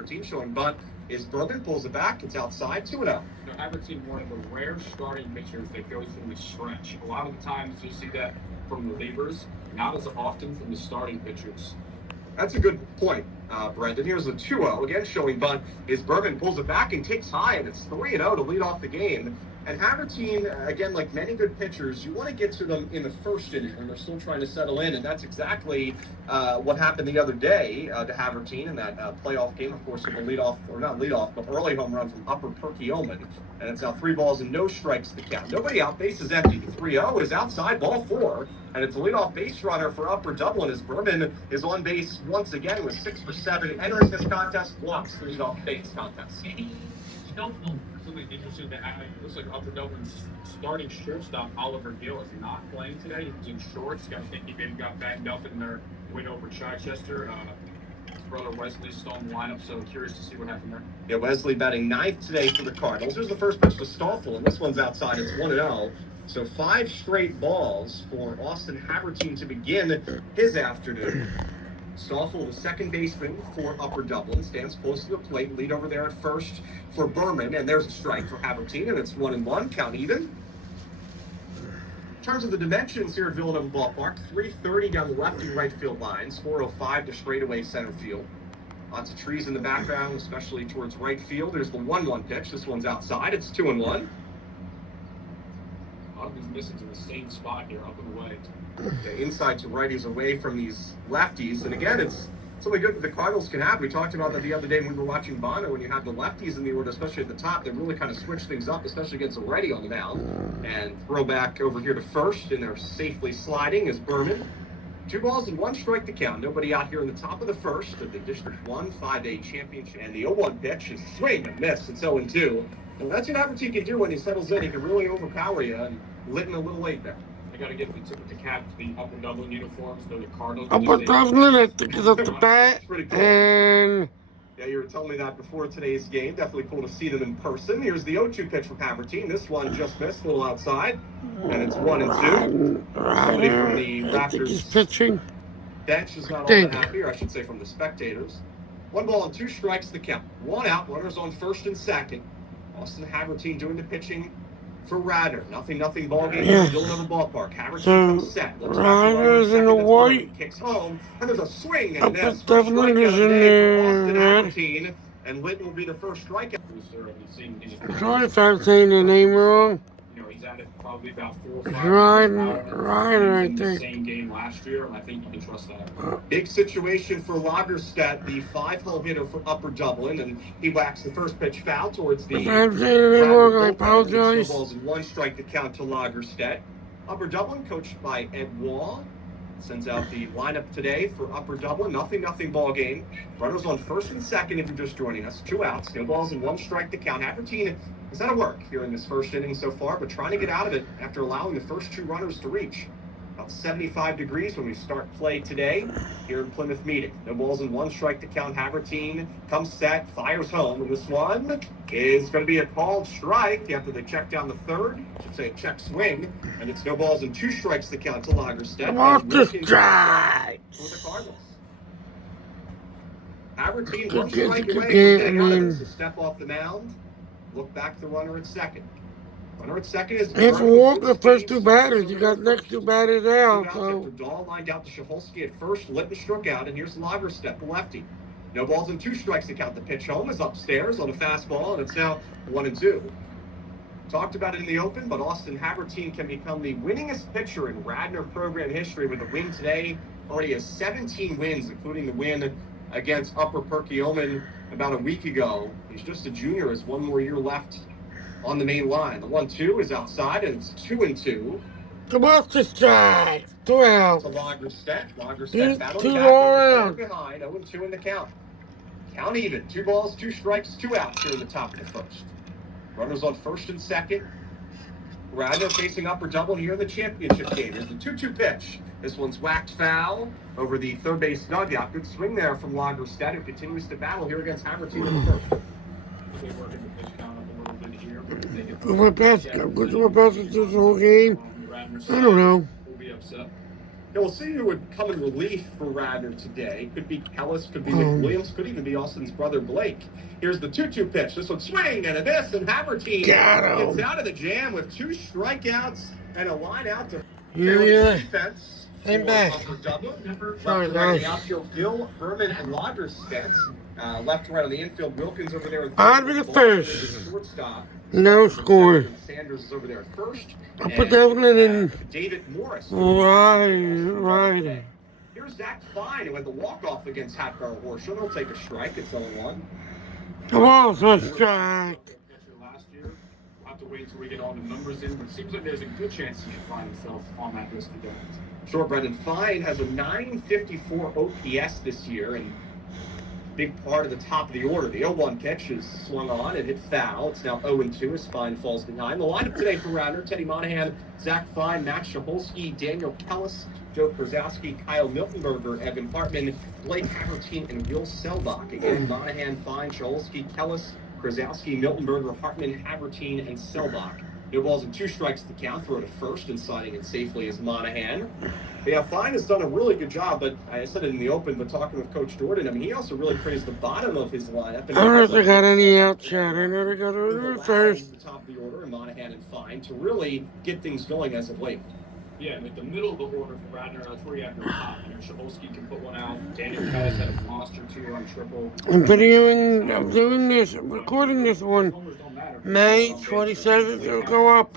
Haverteen. Showing bunt is Berman, pulls it back. It's outside, 2-0. Haverteen, one of the rare starting pitchers that goes from the stretch. A lot of the times you see that from relievers, not as often from the starting pitchers. That's a good point, Brendan. Here's a 2-0. Again, showing bunt is Berman, pulls it back and takes high, and it's 3-0 to lead off the game. And Haverteen, again, like many good pitchers, you want to get to them in the first inning when they're still trying to settle in, and that's exactly what happened the other day to Haverteen in that playoff game, of course, with the leadoff, or not leadoff, but early home run from Upper Perkiomen. And it's now 3 balls and no strikes to count. Nobody out, base is empty. 3-0 is outside, ball 4, and it's a leadoff base runner for Upper Dublin as Berman is on base once again with 6 for 7. Entering this contest, walks the leadoff base contest. Something interesting that happened. It looks like Upper Dublin's starting shortstop Oliver Gill is not playing today. He was in shorts. I think he maybe got banged up in their win over Chichester. His brother Wesley's still in the lineup, so curious to see what happened there. Yeah, Wesley batting 9th today for the Cardinals. Here's the first pitch to Stoffel, and this one's outside. It's 1-0. So 5 straight balls for Austin Haverteen to begin his afternoon. Stoffel, the second baseman for Upper Dublin, stands close to the plate. Lead over there at first for Berman, and there's a strike for Haverteen, and it's 1-1, count even. In terms of the dimensions here at Villanova Ballpark, 330 down the left and right field lines, 405 to straightaway center field. Lots of trees in the background, especially towards right field. There's the 1-1 pitch. This one's outside. It's 2-1. A lot of these misses in the same spot here, up and away. The inside to righties away from these lefties. And again, it's something good that the Cardinals can have. We talked about that the other day when we were watching Bono. When you have the lefties in the order, especially at the top, they really kind of switch things up, especially against a righty on the mound. And throw back over here to first, and they're safely sliding is Berman. 2 balls and 1 strike to count. Nobody out here in the top of the first of the District 1 5A championship. And the 0-1 pitch is swing and miss. It's 0-2. And that's what Haverteen can do when he settles in. He can really overpower you, and Litton a little late there. I got to give the tip of the cap to the Upper Dublin uniforms. They're the Cardinals. Upper Dublin, I think, is up the bat. Pretty cool. And yeah, you were telling me that before today's game. Definitely cool to see them in person. Here's the 0-2 pitch from Haverteen. This one just missed, a little outside. And it's 1-2. Somebody from the Raptors pitching. bench is not all that happy, or I should say from the spectators. 1 ball and 2 strikes to count. 1 out, runners on first and second. Austin Haverteen doing the pitching for Radnor. Nothing ball game in Villanova Ballpark. Haverteen comes set. Radnor's in the white. Kicks home, and there's a swing and a miss. Dublin is in Austin there. Haverteen, and Litton will be the first strikeout. Sorry if I'm saying the name wrong. You know, he's at it probably about 4 or 5 Radnor, I in the think. same game last year, and I think you can trust that. Big situation for Lagerstedt, the 5-hole hitter for Upper Dublin, and he whacks the first pitch foul towards the. If I'm saying the name wrong, I apologize. 2 balls and 1 strike to count to Lagerstedt. Upper Dublin, coached by Ed Wall, sends out the lineup today for Upper Dublin. Nothing ball game. Runners on first and second if you're just joining us. 2 outs, no balls and 1 strike to count. Haverteen has had a work here in this first inning so far, but trying to get out of it after allowing the first 2 runners to reach. About 75 degrees when we start play today here in Plymouth Meeting. No balls and 1 strike to count. Haverteen comes set, fires home, and this one is going to be a called strike after they check down the third. I should say a check swing, and it's no balls and 2 strikes to count to Lagerstedt. Off the strikes. For the Cardinals. Haverteen, 1 Good, strike good, away good, from getting I out of mean- this. A step off the mound. Look back to the runner at second. Runner at second is. You have to walk the first 2 batters. You got next 2 batters out. After So Dahl lined out to Shaholski at first, Litton struck out, and here's Lagerstedt, the lefty. No balls and 2 strikes to count. The pitch home is upstairs on a fastball, and it's now 1-2. Talked about it in the open, but Austin Haverteen can become the winningest pitcher in Radnor program history with a win today. Already has 17 wins, including the win against Upper Perkiomen about a week ago. He's just a junior, has 1 more year left on the main line. The 1-2 is outside, and it's 2-2. come off the strikes. 2 out. To Lagerstedt. Lagerstedt He's battling 2 back. around. Behind, 0-2 in the count. Count even. 2 balls, 2 strikes, 2 outs here in the top of the first. Runners on first and second. Radnor facing Upper Dublin here in the championship game. Here's the 2-2 pitch. This one's whacked foul over the third base dugout. Good swing there from Lagerstedt, who continues to battle here against Haverteen in the first. They work in the pitch count up a little bit here, but they get Who's my best? Who's my best this whole game? I don't know. We'll be upset. Yeah, we'll see who would come in relief for Radnor today. Could be Kellis, could be McWilliams, could even be Austin's brother Blake. Here's the 2-2 pitch. This one swing and a miss, and Havertine gets out of the jam with 2 strikeouts and a line out to defense. I'm back. Sorry, left guys. the outfield, Gill, Berman, and Lagerstedt. Left to right on the infield, Wilkins over there. On to the first. Shortstop. No score. Sanders is over there at first. I put Dublin in. David Morris. Right. Here's Zach Fine, who had the walk-off against Hatboro Horsham. He'll take a strike at 0-1. Come on, so strike. Last year, we'll have to wait until we get all the numbers in, but it seems like there's a good chance he can find himself on that list again. Sure, Brendan Fine has a 954 OPS this year, and big part of the top of the order. The 0-1 pitch is swung on and hit foul. It's now 0-2 as Fine falls behind. The lineup today for Radnor: Teddy Monahan, Zach Fine, Matt Shaholski, Daniel Kellis, Joe Krasowski, Kyle Miltenberger, Evan Hartman, Blake Havertine, and Will Selbach. Again, Monahan, Fine, Shaholski, Kellis, Krasowski, Miltenberger, Hartman, Havertine, and Selbach. No balls and 2 strikes to count. Throw to first and sliding in safely is Monahan. Yeah, Fine has done a really good job, but I said it in the open, but talking with Coach Jordan, I mean, he also really praised the bottom of his lineup. I don't know if they got any outshot. I know they got to first. The top of the order, and Monahan and Fine to really get things going as of late. Yeah, and at the middle of the order for Radnor, that's where you have your top. You know, Shabolsky can put one out. Daniel Kellis had a monster 2-run triple. I'm doing this, recording this one. May 27th, it'll go up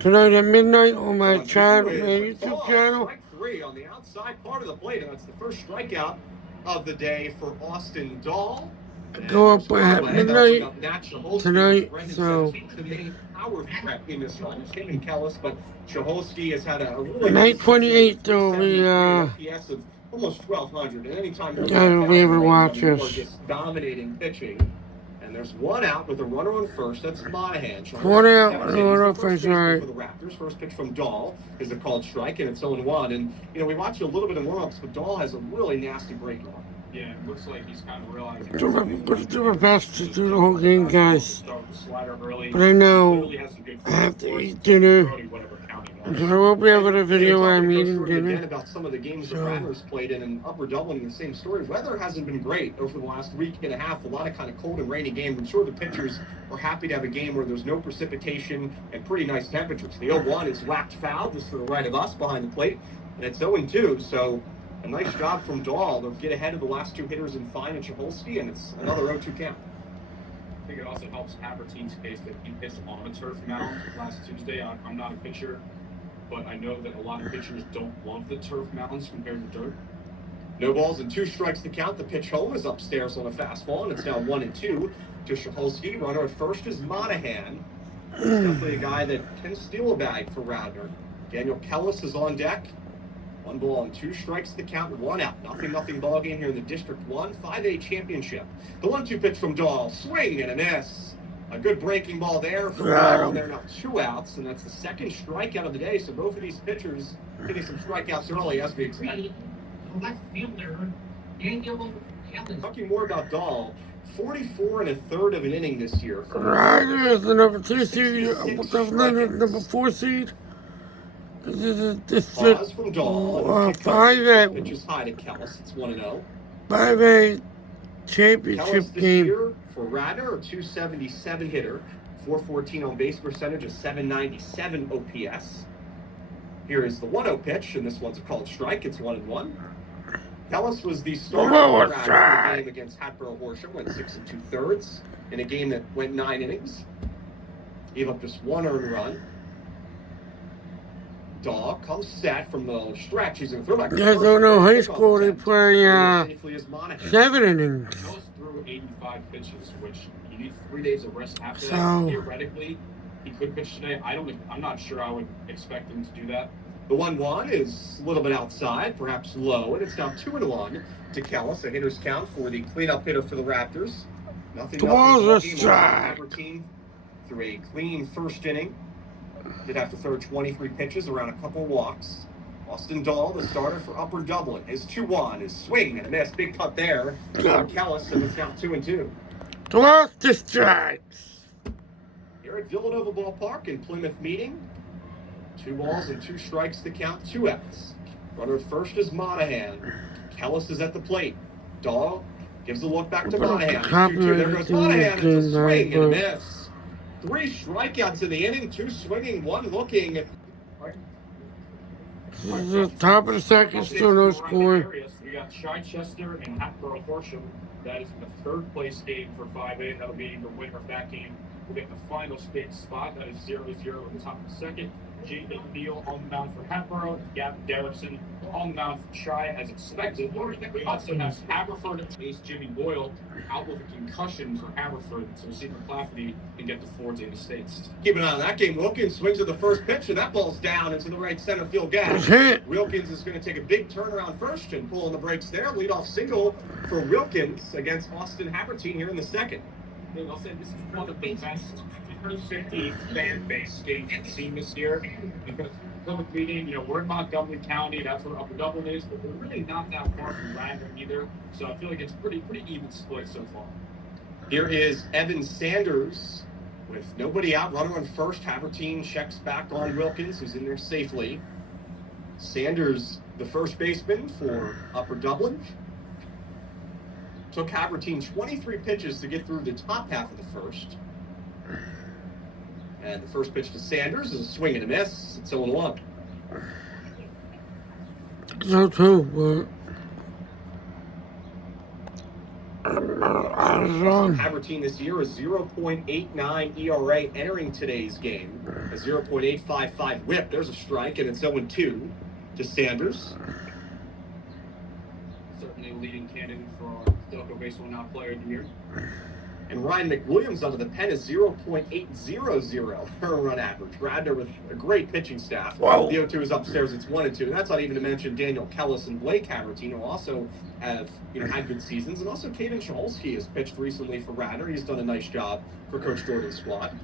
tonight at midnight on my channel, my YouTube channel. Strike 3 on the outside part of the plate, and that's the first strikeout of the day for Austin Dahl. Go up at midnight tonight, so power threat in this run. Him and Kellis, but Shaholski has had a really May 28th will be PS of almost 1,200, and anytime you'll be able to watch us. Just dominating pitching. And there's one out with a runner on first. That's Monahan. One out, runner on first, right. For the Raptors, first pitch from Dahl is a called strike, and it's 0-1. And you know, we watched a little bit of warm-ups, but Dahl has a really nasty break on. Yeah, it looks like he's kind of realizing. Do my best to do the whole game, guys. But I know I have to eat dinner. So I won't be able to video where I'm eating dinner. Again about some of the games that Radnor's played in Upper Dublin, the same story. Weather hasn't been great over the last week and a half. A lot of kind of cold and rainy games. I'm sure the pitchers are happy to have a game where there's no precipitation and pretty nice temperatures. The 0-1 is whacked foul just to the right of us behind the plate, and it's 0-2. So a nice job from Dahl to get ahead of the last 2 hitters in Fine and Shaholski, and it's another 0-2 count. I think it also helps Havertine's case that he pitched on a turf mound last Tuesday. I'm not a pitcher, but I know that a lot of pitchers don't love the turf mounds compared to dirt. No balls and 2 strikes to count. The pitch home is upstairs on a fastball, and it's now 1-2 to Shaholski. Runner at first is Monahan. He's definitely a guy that can steal a bag for Radnor. Daniel Kellis is on deck. 1 ball and 2 strikes to count, 1 out. Nothing ball game here in the District 1 5A championship. The 1-2 pitch from Dahl. Swing and a miss. A good breaking ball there for Dahl. They're now 2 outs, and that's the second strikeout of the day. So both of these pitchers hitting some strikeouts early, as we expected. Left fielder, Daniel Kellis. Talking more about Dahl. 44 1/3 of an inning this year. Radnor is the number 2 seed, number 4 seed. This Pause from Dahl. 5A. Pitches high to Kellis. It's 1-0. 5A championship Kellis this game. year for Radnor, a 277 hitter, 414 on base percentage, a 797 OPS. Here is the 1-0 pitch, and this one's a called strike. It's 1-1. Kellis was the starter for Radnor in the game against Hatboro Horsham, went 6 2/3 in a game that went 9 innings. Gave up just 1 earned run. Dahl comes set from the stretch. He's going to throw back. You guys don't know high school, they play 7 innings. Kellis threw 85 pitches, which you need 3 days of rest after that. So Theoretically, he could pitch today. I'm not sure I would expect him to do that. The 1-1 is a little bit outside, perhaps low, and it's now 2-1 to Kellis, a hitter's count for the cleanup hitter for the Raptors. Nothing. The ball's a strike. Through a clean first inning. Did have to throw 23 pitches, around a couple walks. Austin Dahl, the starter for Upper Dublin. His 2-1 is swing and a miss. Big cut there for Kellis, and it's now 2-2. The last strikes. Here at Villanova Ballpark in Plymouth Meeting. 2 balls and 2 strikes to count, 2 outs. Runner at first is Monahan. Kellis is at the plate. Dahl gives a look back to Monahan. He's 2-2. There goes Monahan. It's a swing and a miss. 3 strikeouts in the inning. 2 swinging, 1 looking. This is the top of the second, still no score. We got Chichester and Hatboro Horsham. That is in the 3rd place game for 5A. That'll be the winner of that game. We'll get the final state spot. That is 0-0 at the top of the second. J.A. Neal on the mound for Hatboro. Gavin Derrickson on the mound for Chi as expected. We also have Haverford ace Jimmy Boyle out with a concussion for Haverford. So Stephen Clafferty can get the 4 to the States. Keep an eye on that game. Wilkins swings at the first pitch, and that ball's down into the right center field gap. Wilkins is going to take a big turnaround first and pull on the brakes there. Leadoff single for Wilkins against Austin Havertine here in the second. I'll say this is one of the best 150 fan base games we've seen this year. Because public meeting, we're in Montgomery County, that's where Upper Dublin is, but we're really not that far from Radnor either. So I feel like it's pretty even split so far. Here is Evan Sanders with nobody out, runner on first. Havertine checks back on Wilkins, who's in there safely. Sanders, the first baseman for Upper Dublin. Took Havertine 23 pitches to get through the top half of the first. And the first pitch to Sanders is a swing and a miss. It's 0-1. So too, but I'm wrong. Havertine this year is 0.89 ERA entering today's game. A 0.855 whip. There's a strike, and it's 0-2 to Sanders. Certainly a leading candidate for Delco Baseball Now Player of the Year. And Ryan McWilliams under the pen is 0.800 run average. Radnor with a great pitching staff. Wow. The 0-2 is upstairs. It's 1-2. And that's not even to mention Daniel Kellis and Blake Havertine, who also have had good seasons. And also Caden Chalsky has pitched recently for Radnor. He's done a nice job for Coach Jordan's squad.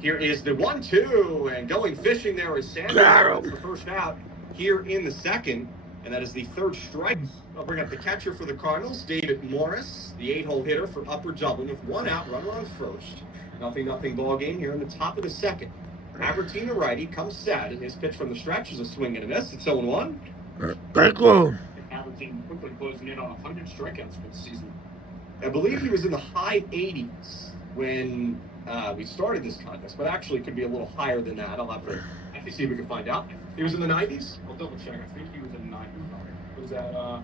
Here is the 1-2, and going fishing there is Sanders. That's the first out here in the second. And that is the 3rd strike. I'll bring up the catcher for the Cardinals, David Morris, the 8-hole hitter for Upper Dublin, with 1 out, runner on first. 0-0 ball game here in the top of the second. Havertine, the righty, comes set, and his pitch from the stretch is a swing and a miss. It's 0-1. Thank you. Havertine quickly closing in on 100 strikeouts for the season. I believe he was in the high 80s when we started this contest, but actually could be a little higher than that. I'll have to see if we can find out. He was in the 90s? I'll double check. I think he was in 90. Was that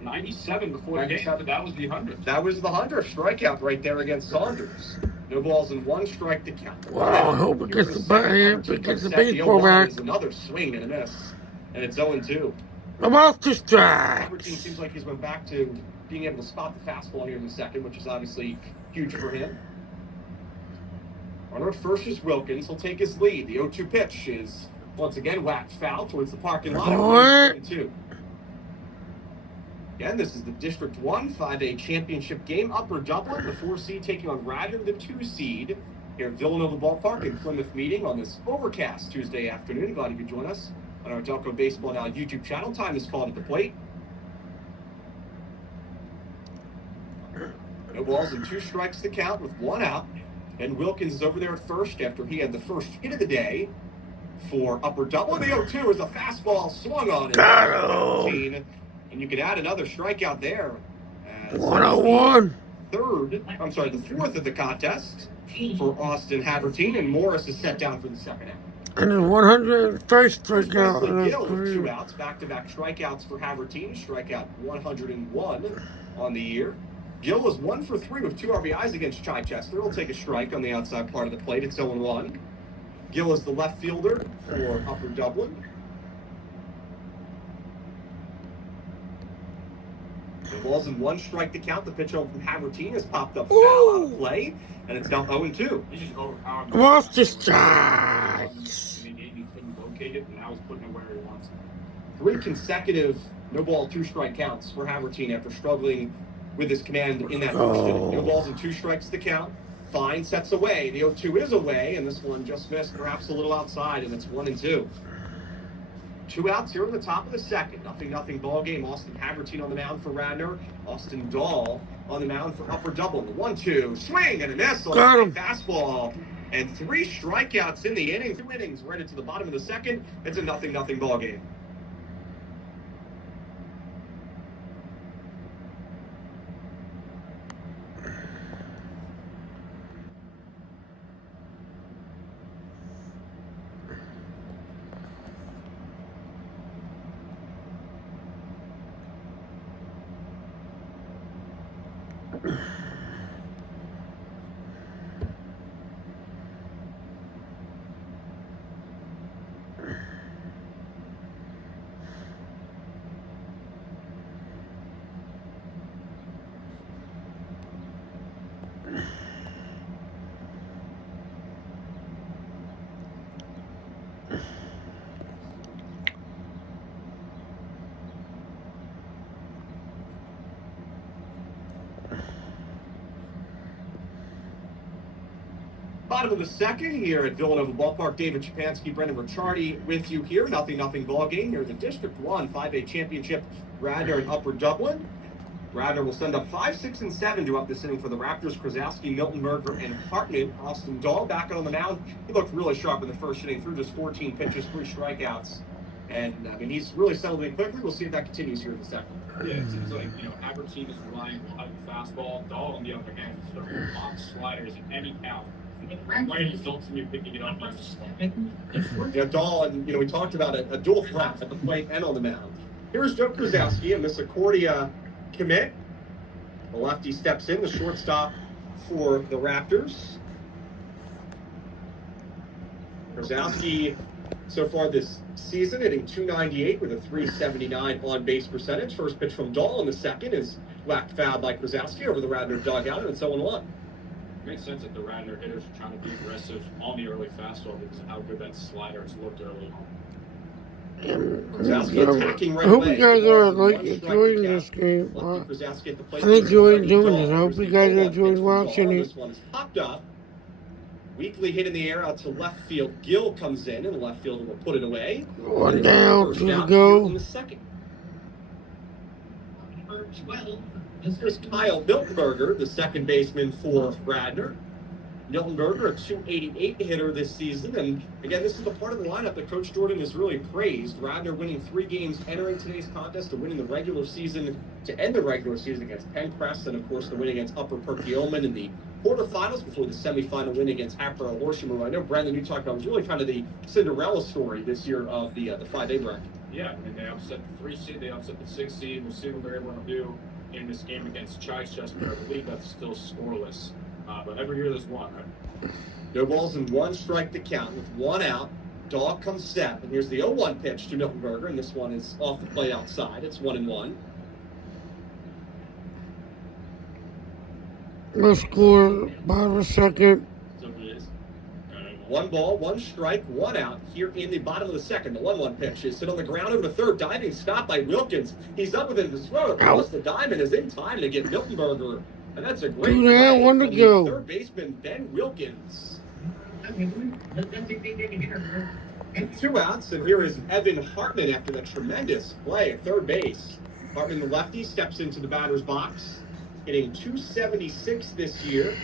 97 before the game? That was the 100th. That was the 100th strikeout right there against Saunders. No balls and 1 strike to count. Wow, I hope it gets the baseball back. Another swing and a miss, and it's 0-2. I'm off the strike. Havertine seems like he's went back to being able to spot the fastball here in the second, which is obviously huge for him. Runner at first is Wilkins. He'll take his lead. The 0-2 pitch is once again whacked foul towards the parking lot. 0-2. Again, this is the District 1 5A championship game. Upper Dublin, the 4 seed, taking on Radnor, the 2 seed, here at Villanova Ballpark in Plymouth meeting on this overcast Tuesday afternoon. Glad you could join us on our Delco Baseball Now YouTube channel. Time is called at the plate. No balls and 2 strikes to count with 1 out. And Wilkins is over there at first after he had the first hit of the day for Upper Dublin. The 0-2 is a fastball swung on it. And you could add another strikeout there. 101. The 4th of the contest for Austin Havertine, and Morris is set down for the second out. And then 101st strikeout. Gill with 2 outs, back-to-back strikeouts for Havertine, strikeout 101 on the year. Gill is 1 for 3 with 2 RBIs against Chichester. He'll take a strike on the outside part of the plate. It's 0-1. Gill is the left fielder for Upper Dublin. The balls in 1 strike to count. The pitch home from Havertine has popped up foul out of play, and it's now 0-2. Lost the strikes. He couldn't locate it, and now he's putting it where he wants it. 3 consecutive no ball, 2 strike counts for Havertine after struggling with his command in that first inning. No balls and 2 strikes to count. Fine sets away. The 0-2 is away, and this one just missed, perhaps a little outside, and it's 1-2. 2 outs here in the top of the second. 0-0 ball game. Austin Havertine on the mound for Radnor. Austin Dahl on the mound for Upper Dublin. The 1-2 swing and a miss on the fastball. And 3 strikeouts in the inning. 2 innings. We're headed to the bottom of the second. It's a 0-0 ball game. Bottom of the second here at Villanova Ballpark. David Chapansky, Brendan Ricciardi with you here. 0-0 ball game here. The District 1 5A Championship. Radnor and Upper Dublin. Radnor will send up 5, 6, and 7 to up this inning for the Raptors. Krasowski, Miltenberger, and Hartman. Austin Dahl back on the mound. He looked really sharp in the first inning, threw just 14 pitches, 3 strikeouts. And, I mean, he's really settled in quickly. We'll see if that continues here in the second. Yeah, it seems like, Aberdeen is relying on the fastball. Dahl, on the other hand, is throwing long sliders in any count. White don't seem to be picking it up. Yeah, Dahl, and, we talked about a dual threat at the plate and on the mound. Here's Joe Krasowski, and Misericordia commit. The lefty steps in, the shortstop for the Raptors. Krasowski, so far this season, hitting .298 with a .379 on-base percentage. First pitch from Dahl in the second is whacked foul by Krasowski over the Radnor dugout, and it's 0-1. It makes sense that the Radnor hitters are trying to be aggressive on the early fastball because of how good that slider has looked early on. Krasowski attacking right I hope away. you guys are enjoying this game. I'm enjoying doing this. I hope you guys are enjoying watching it. This one is popped up. Weakly hit in the air out to left field. Gill comes in, and the left fielder will put it away. One down, First 2 to out go. in the second. Number 12. Here's Kyle Miltenberger, the second baseman for Radnor. Miltenberger, a .288 hitter this season. And again, this is the part of the lineup that Coach Jordan has really praised. Radnor winning 3 games entering today's contest to winning the regular season, to end the regular season against Pencrest, and of course the win against Upper Perkiomen in the quarterfinals before the semifinal win against Hackborough Horsham. I know, Brandon, you talked about, it was really kind of the Cinderella story this year of the 5A bracket. Yeah, and they upset the 3 seed, they upset the 6 seed. We'll see what they're able to do in this game against Chichester. I believe that's still scoreless. But every year there's one, right? No balls and 1 strike to count with 1 out. Dahl comes set, and here's the 0-1 pitch to Miltenberger, and this one is off the plate outside. It's 1-1. No score, bottom of second. So it is. 1 ball, 1 strike, 1 out here in the bottom of the second. The 1-1 pitch is hit on the ground over to third. Diving stop by Wilkins. He's up within the throw. Plus the diamond is in time to get Miltenberger. And that's a great 2 down, play 1 to from go. the third baseman, Ben Wilkins. 2 outs, and here is Evan Hartman after that tremendous play at third base. Hartman, the lefty, steps into the batter's box, hitting .276 this year,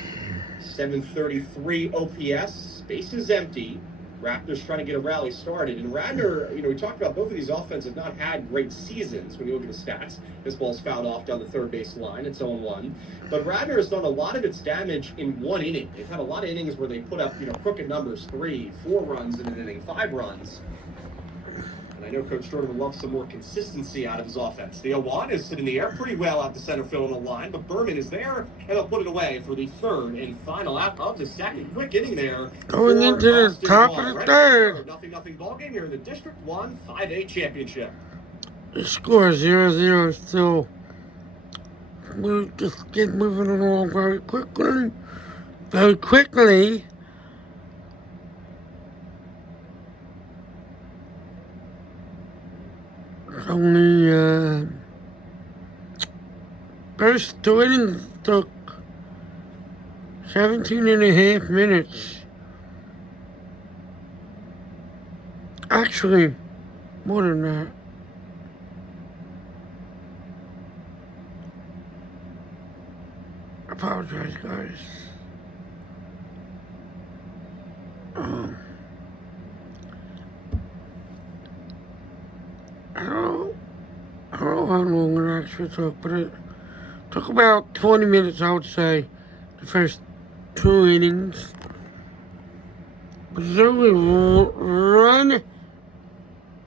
.733 OPS. Base is empty. Raptors trying to get a rally started. And Radnor, we talked about both of these offenses have not had great seasons when you look at the stats. This ball's fouled off down the third base line. It's 0-1. But Radnor has done a lot of its damage in 1 inning. They've had a lot of innings where they put up, crooked numbers, 3, 4 runs in an inning, 5 runs. And I know Coach Jordan would love some more consistency out of his offense. The 0-1 is hit in the air pretty well out the center field on the line, but Berman is there, and they'll put it away for the third and final out of the second. Quick inning there. Going into the top of the third. 0-0 ball game here in the District 1 5A Championship. The score is 0-0 still. We'll just get moving along very quickly. Very quickly. Only first 2 innings took 17.5 minutes. Actually, more than that. I apologize, guys. I don't know how long it actually took, but it took about 20 minutes, I would say, the first 2 innings. But it's only run.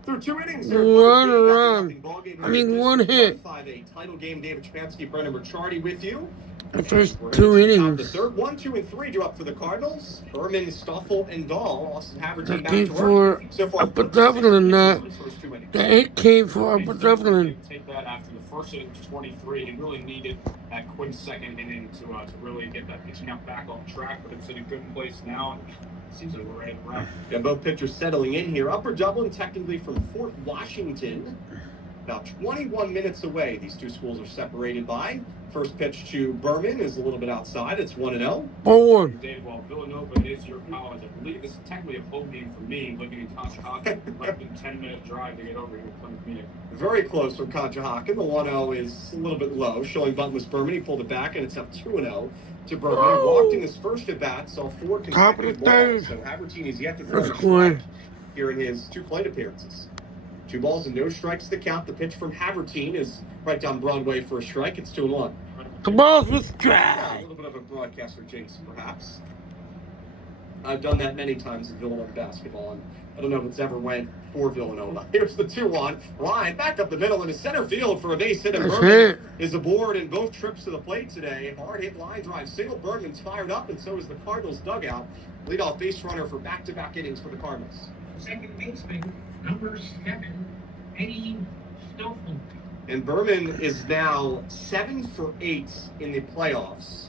Through 2 innings, Run. ball game I mean, here, 1 hit. 5A title game. David Chapansky, Brendan Ricciardi with you. The first We're two headed to the top of innings. the third. 1, 2, and 3 do up for the Cardinals. Berman, Stoffel, and Dahl. Austin Havertine That back came to for work. So far, Upper 36 Dublin. pitches in his first 2 innings. The 8 came for Upper He Dublin. didn't take that after the first inning to 23. He really needed that quick second inning to really get that pitch count back on track. But it's in a good place now. And it seems like we're right around. Yeah, both pitchers settling in here. Upper Dublin, technically from Fort Washington. About 21 minutes away, these two schools are separated by. First pitch to Berman is a little bit outside. It's 1-0. Forward. Dave, while Villanova is your college, I believe this is technically a home game for me, living in Conshohocken, less than 10-minute drive to get over here to Plymouth Meeting. Very close from Conshohocken. The 1-0 is a little bit low. Showing bunt was Berman. He pulled it back, and it's up 2-0 to Berman. He walked in his first at bat, saw 4 consecutive balls. So Havertine is yet to throw a strike here in his 2 plate appearances. 2 balls and no strikes to count. The pitch from Havertine is right down Broadway for a strike. It's 2-1. The balls was A dry. little bit of a broadcaster jinx, perhaps. I've done that many times in Villanova basketball, and I don't know if it's ever went for Villanova. Here's the 2-1. Ryan back up the middle into center field for a base hit, and Berman is aboard in both trips to the plate today. Hard hit line drive single. Berman's fired up, and so is the Cardinals dugout. Leadoff base runner for back-to-back innings for the Cardinals. Second baseman, number 7, Eddie Stoffel. And Berman is now 7 for 8 in the playoffs.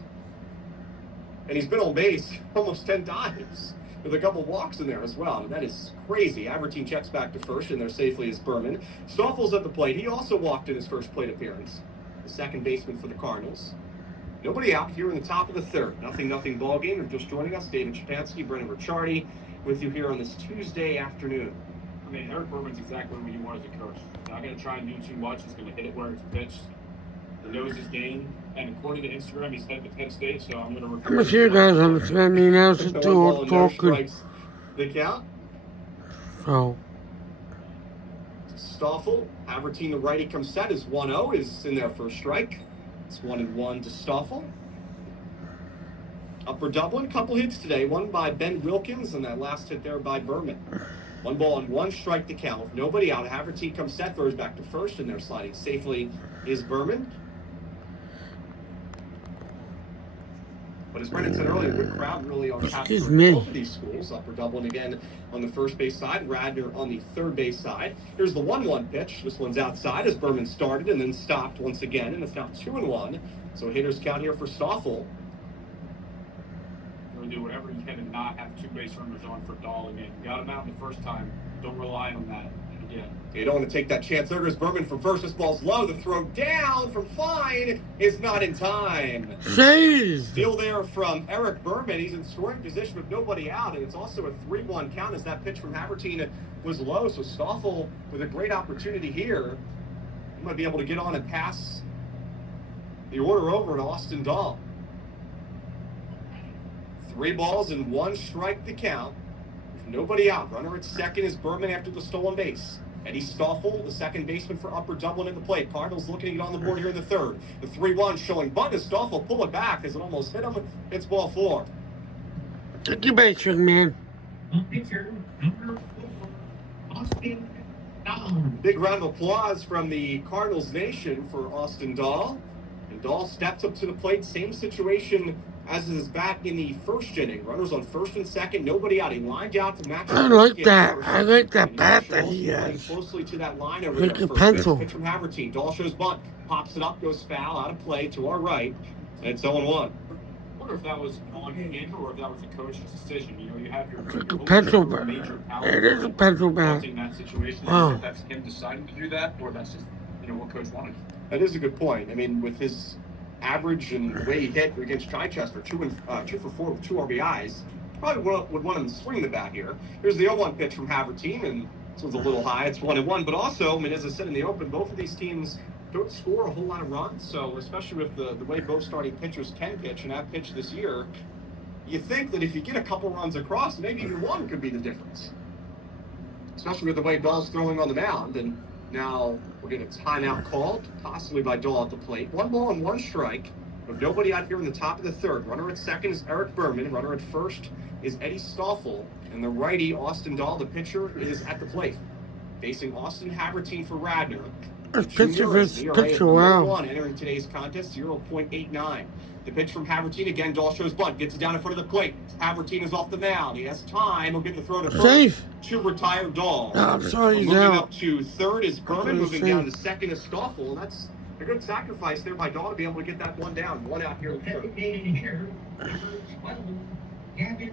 And he's been on base almost 10 times with a couple walks in there as well. And that is crazy. Havertine checks back to first, and there safely is Berman. Stoffel's at the plate. He also walked in his first plate appearance. The second baseman for the Cardinals. Nobody out here in the top of the third. 0-0 ball game. If you're just joining us, David Shapansky, Brendan Ricciardi with you here on this Tuesday afternoon. I mean, Eric Berman's exactly what you want as a coach. Not going to try and do too much. He's going to hit it where it's pitched. He knows his game. And according to Instagram, he's headed to Penn State, so I'm going to... I'm sure you guys understand me now. It's too old talking. The count. So. Stoffel, Havertine, the righty, comes set is 1-0, is in there for a strike. It's 1-1 to Stoffel. Upper Dublin, couple hits today. One by Ben Wilkins, and that last hit there by Berman. 1 ball and 1 strike to count. Nobody out. Havertine comes set, throws back to first, and they're sliding safely is Berman. But as Brendan said earlier, a good crowd really on tap for both of these schools. Upper Dublin again on the first base side, Radnor on the third base side. Here's the 1-1 pitch. This one's outside as Berman started and then stopped once again, and it's now 2-1. So a hitter's count here for Stoffel. Going to do whatever you can to not have 2 base runners on for Dahl again. You got him out the first time. Don't rely on that again. You don't want to take that chance. There goes Berman from first. This ball's low. The throw down from Fine is not in time. Jeez. Still there from Eric Berman. He's in scoring position with nobody out, and it's also a 3-1 count as that pitch from Havertine was low. So Stoffel with a great opportunity here. He might be able to get on and pass the order over to Austin Dahl. 3 balls and 1 strike to count. With nobody out. Runner at second is Berman after the stolen base. Eddie Stoffel, the second baseman for Upper Dublin at the plate. Cardinals looking to get on the board here in the third. The 3-1 showing bunt as Stoffel pull it back as it almost hit him. It's ball 4. Take your base, man. Pitcher, number 4, Austin Dahl. Big round of applause from the Cardinals Nation for Austin Dahl. And Dahl steps up to the plate. Same situation as his bat in the first inning. Runners on first and second, nobody out. He lined out to match. I like that. I like that bat that he has. Closely to that line over like there. A pencil. Pitch from Havertine. Dahl shows bunt, pops it up, goes foul, out of play to our right. And it's 0-1. I wonder if that was on him or if that was the coach's decision. You know, you have your It's like a pencil bat. It is a pencil bat. In that situation, Wow. if that's him deciding to do that, or that's just what coach wanted. That is a good point. I mean, with his average and the way he hit against Chichester, 2 for 4 with 2 RBIs, probably would want him to swing the bat here. Here's the 0-1 pitch from Havertine, and this one's a little high. It's 1-1, but also, I mean, as I said in the open, both of these teams don't score a whole lot of runs. So especially with the way both starting pitchers can pitch and have pitched this year, you think that if you get a couple runs across, maybe even one could be the difference. Especially with the way Dahl's throwing on the mound. And now we're getting a timeout called, possibly by Dahl at the plate. 1 ball and 1 strike. With nobody out here in the top of the third. Runner at second is Eric Berman. Runner at first is Eddie Stoffel. And the righty, Austin Dahl, the pitcher, is at the plate. Facing Austin Havertine for Radnor. This Junior pitcher is versus an ERA pitcher, of wow. 1 entering today's contest, 0.89. The pitch from Havertine again. Dahl shows bunt, gets it down in front of the plate. Havertine is off the mound. He has time. He'll get the throw to first Safe. to retire Dahl. No, I'm sorry, he's Moving out. up to third is Berman. That's Moving down safe. to second is Stoffel. That's a good sacrifice there by Dahl to be able to get that one down. One out here in third. Designated hitter, number 12, Gavin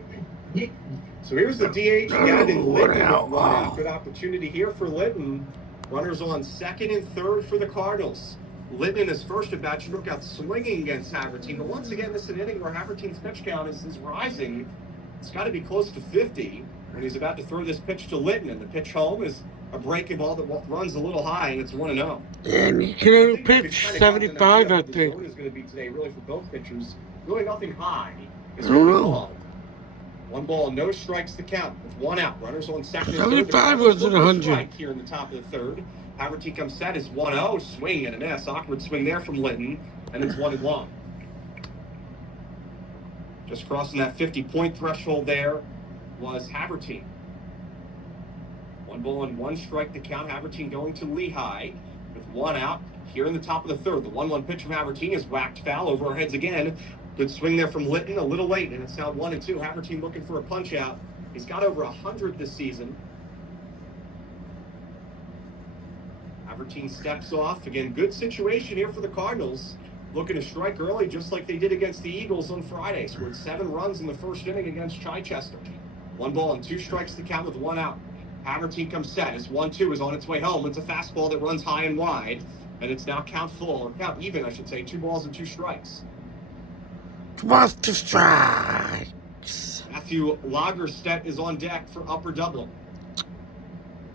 Litton. So here's the DH, Gavin One Litton with out. one out. Good opportunity here for Litton. Runners on second and third for the Cardinals. Litton in his first at bat struck out swinging against Havertine. But once again, this is an inning where Havertine's pitch count is rising. It's got to be close to 50 when he's about to throw this pitch to Litton. And the pitch home is a breaking ball that runs a little high, and it's 1-0. And he can only pitch 75, I The think. zone is going to be today really for both pitchers. Really nothing high. It's I don't really know. long. 1 ball, no strikes the count with 1 out. Runners on second and third. 75 was it 100? Strike here in the top of the third. Havertine comes set is 1-0. Swing and a miss. Awkward swing there from Litton, and it's 1-1. Just crossing that 50-point threshold there was Havertine. 1 ball and 1 strike to count. Havertine going to Lehigh with 1 out here in the top of the third. The 1-1 pitch from Havertine is whacked foul over our heads again. Good swing there from Litton, a little late, and it's now 1-2. Havertine looking for a punch out. He's got over 100 this season. Havertine steps off. Again, good situation here for the Cardinals. Looking to strike early just like they did against the Eagles on Friday. Scored 7 runs in the first inning against Chichester. 1 ball and 2 strikes to count with 1 out. Havertine comes set. His 1-2 is on its way home. It's a fastball that runs high and wide. And it's now count full, or count even, I should say. 2 balls and 2 strikes. Buster strikes. Matthew Lagerstedt is on deck for Upper Dublin.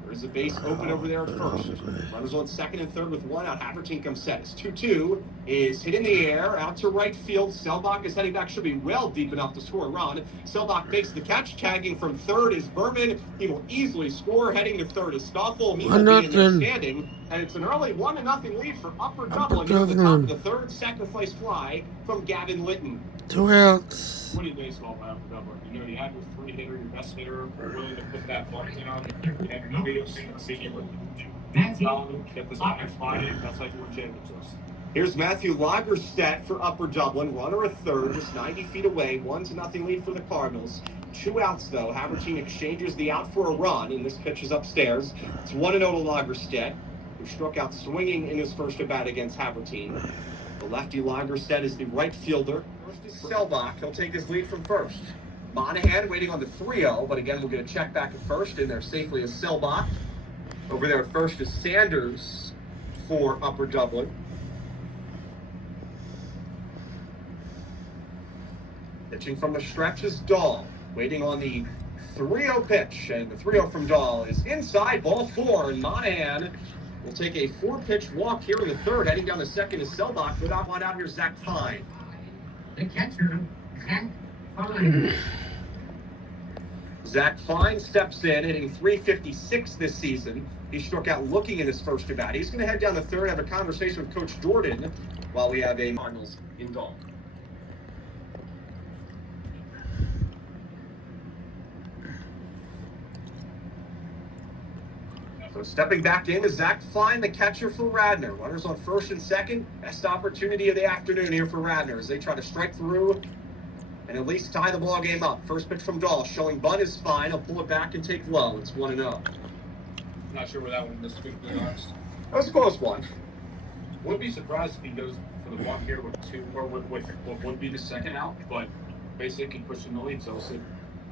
There's a base open over there at first. Runners on second and third with 1 out. Havertine comes set. His 2-2 is hit in the air, out to right field. Selbach is heading back, should be well deep enough to score a run. Selbach makes the catch. Tagging from third is Berman. He will easily score. Heading to third is Stoffel. He will be in there standing. And it's an early 1-0 lead for Upper Dublin. Here at the top of the third, sacrifice fly from Gavin Litton. 2 outs. Winning baseball by Upper Dublin. You know, you had your 3 hitter, your best hitter, willing to put that bunt on. You had your video see you with get this guy flying. That's like we're championships. Here's Matthew Lagerstedt for Upper Dublin. Runner at third, just 90 feet away. 1-0 lead for the Cardinals. 2 outs, though. Havertine exchanges the out for a run, and this pitch is upstairs. It's 1-0 to Lagerstedt, who struck out swinging in his first at-bat against Havertine. The lefty Lagerstedt is the right fielder. First is Selbach. He'll take his lead from first. Monahan waiting on the 3-0, but again, we'll get a check back at first. In there safely is Selbach. Over there at first is Sanders for Upper Dublin. Pitching from the stretch is Dahl. Waiting on the 3-0 pitch, and the 3-0 from Dahl is inside, ball 4, and Monahan will take a 4-pitch walk here in the third. Heading down the second is Selbach. Without one out here, Zach Fine. The catcher, Zach Fine. Zach Fine steps in, hitting .356 this season. He struck out looking in his first at bat. He's going to head down the third, have a conversation with Coach Jordan while we have a Cardinals in Dahl. So stepping back in is Zach Fine, the catcher for Radnor. Runners on first and second. Best opportunity of the afternoon here for Radnor as they try to strike through and at least tie the ball game up. First pitch from Dahl, showing bunt is fine. He'll pull it back and take low. It's 1-0. Not sure where that one this week, to be honest. That was a close one. Wouldn't be surprised if he goes for the bunt here with 2, or with what would be the second out, but basically pushing the lead, so we'll see.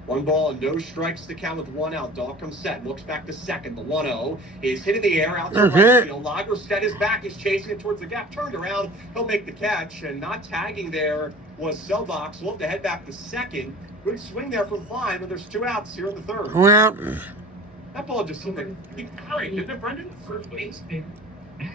1 ball and no strikes to count with 1 out. Dahl comes set, looks back to second. The 1-0 is hit in the air out to right field. Lagerstedt is back, is chasing it towards the gap. Turned around, he'll make the catch, and not tagging there was Selbach. So we'll have to head back to second. Good swing there from Fine, but there's 2 outs here in the third. Well, That ball just seemed like He carried, didn't it, Brendan? First baseman, Matt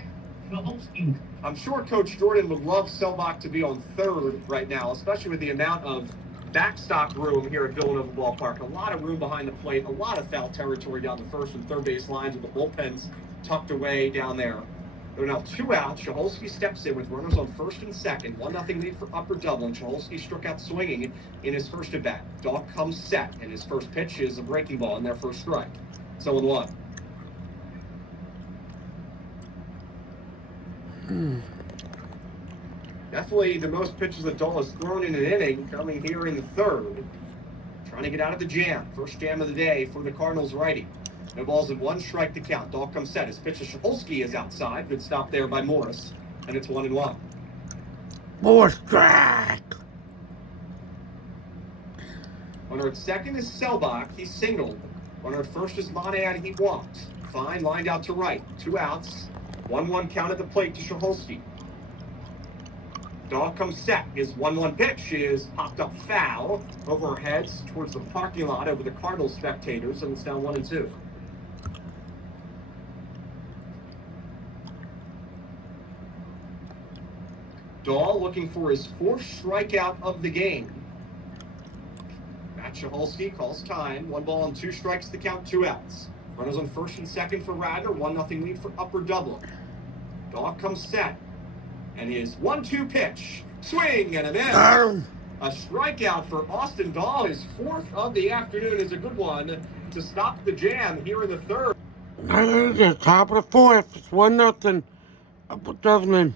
Kaholski. I'm sure Coach Jordan would love Selbach to be on third right now, especially with the amount of backstop room here at Villanova Ballpark. A lot of room behind the plate, a lot of foul territory down the first and third base lines with the bullpens tucked away down there. There are now 2 outs. Chholsky steps in with runners on first and second. 1-0 lead for Upper Dublin. Chholsky struck out swinging in his first at bat. Dahl comes set, and his first pitch is a breaking ball in their first strike. 0-1. Definitely the most pitches that Dahl has thrown in an inning coming here in the third. Trying to get out of the jam. First jam of the day for the Cardinals righty. No balls and 1 strike to count. Dahl comes set. His pitch to Shapolsky is outside. Good stop there by Morris. And it's 1-1. More strike. Runner at second is Selbach. He singled. Runner at first is Monahan. He walked. Fine lined out to right. 2 outs. 1-1 count at the plate to Shapolsky. Dahl comes set. His 1-1 pitch is popped up foul over our heads towards the parking lot over the Cardinals spectators, and it's now 1-2. Dahl looking for his 4th strikeout of the game. Matt Shapolsky calls time. 1 ball and 2 strikes to count, 2 outs. Runners on first and second for Radnor. 1-0 lead for Upper Dublin. Dahl comes set. And his 1-2 pitch. Swing and a miss. A strikeout for Austin Dahl. His 4th of the afternoon is a good one to stop the jam here in the third. The top of the 4th. It's 1-0. Upper Dublin.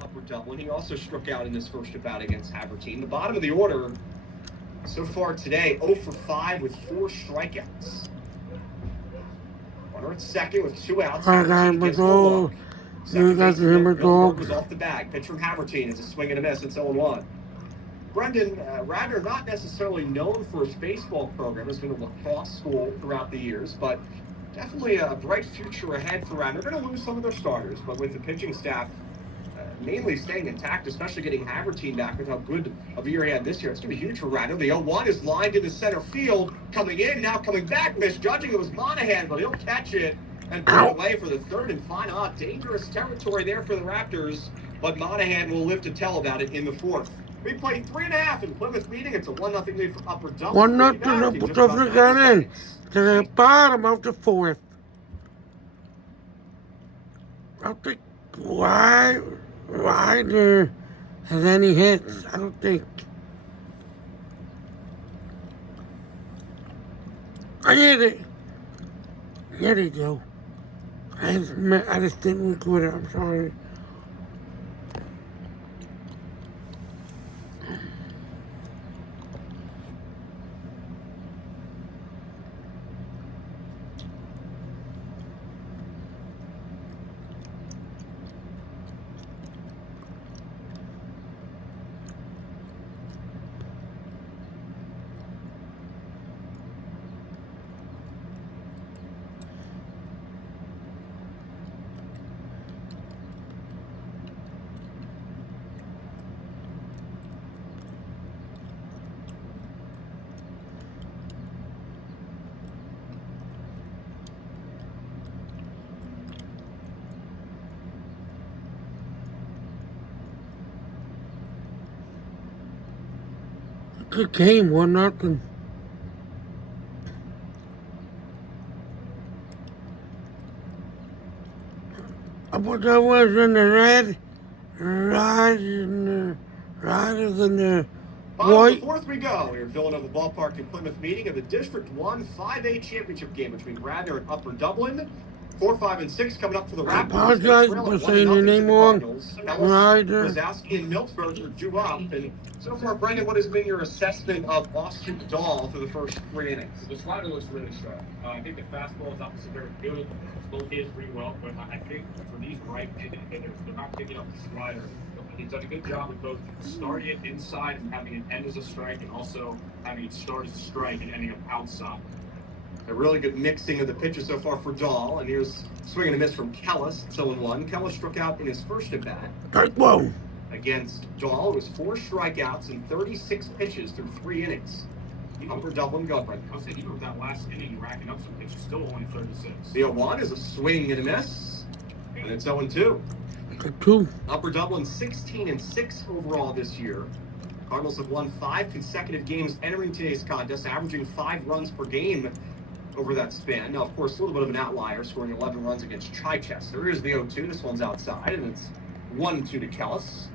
Upper Dublin. He also struck out in his first at bat against Havertine. The bottom of the order so far today, 0 for 5 with 4 strikeouts. Runner at second with 2 outs. I got him a goal. You got him a goal. Was off the bag. Pitch from Havertine is a swing and a miss. It's 0-1. Brendan, Radnor not necessarily known for his baseball program. Has been a lacrosse school throughout the years, but definitely a bright future ahead for Radnor. They're going to lose some of their starters, but with the pitching staff mainly staying intact, especially getting Havertine back with how good of a year he had this year. It's going to be huge for Radnor. The 0-1 is lined into center field. Coming in, now coming back, misjudging. It was Monahan, but he'll catch it and put it away for the third and final. Dangerous territory there for the Raptors, but Monahan will live to tell about it in the 4th. We played 3.5 in Plymouth meeting. It's a 1-0 lead for Upper Dublin. 1-0 Upper Dublin got in to the bottom of the 4th. I don't think Ryder has any hits. I don't think. I hit it. Here they go. I just didn't record it. I'm sorry. Good game, 1-0. Upper Dublin was in the red, Riders in the white. 4th we go. We're at Villanova Ballpark in Plymouth meeting of the District 1 5A championship game between Radnor and Upper Dublin. 4, 5, and 6 coming up for the Raptors. I apologize for saying your name wrong. Ryder. Rosowski and Milford are due up. And so far, Brendan, what has been your assessment of Austin Dahl for the first 3 innings? The slider looks really sharp. I think the fastball is obviously very good. It's located pretty well, but I think for these right-handed hitters, they're not picking up the slider. He's done a good job of both starting it inside and having it end as a strike, and also having it start as a strike and ending up outside. A really good mixing of the pitches so far for Dahl. And here's swing and a miss from Kellis. 0-1. Kellis struck out in his first at bat. Against Dahl, it was 4 strikeouts and 36 pitches through 3 innings. Upper Dublin go, Brendan. I'll say even with that last inning, racking up some pitches, still only 36. The 0-1 is a swing and a miss. And it's 0-2. Got 2. Upper Dublin 16-6 overall this year. Cardinals have won 5 consecutive games entering today's contest, averaging 5 runs per game over that span. Now, of course, a little bit of an outlier, scoring 11 runs against Chichester. Here's the 0-2. This one's outside, and it's 1-2 to Kellis.